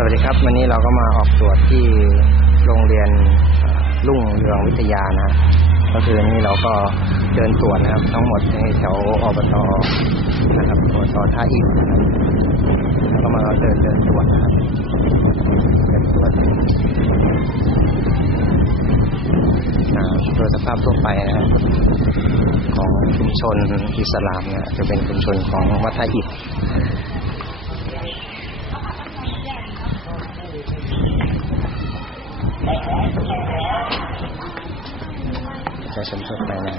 สวัสดีครับ วันนี้เราก็มาออกตรวจที่โรงเรียนรุ่งเรืองวิทยานะก็คือนี่เราก็เดินตรวจนะครับ ทั้งหมดในแถวอบตนะครับอบตท่าอิฐนะครับแล้วก็มาเราเดินเดินตรวจนะครับเดินตรวจอ่าโดยสภาพทั่วไปนะครับของชุมชนอิสลามเนี่ยจะเป็นชุมชนของวัดท่าอิฐ ประชาชนทั่วไปนะเ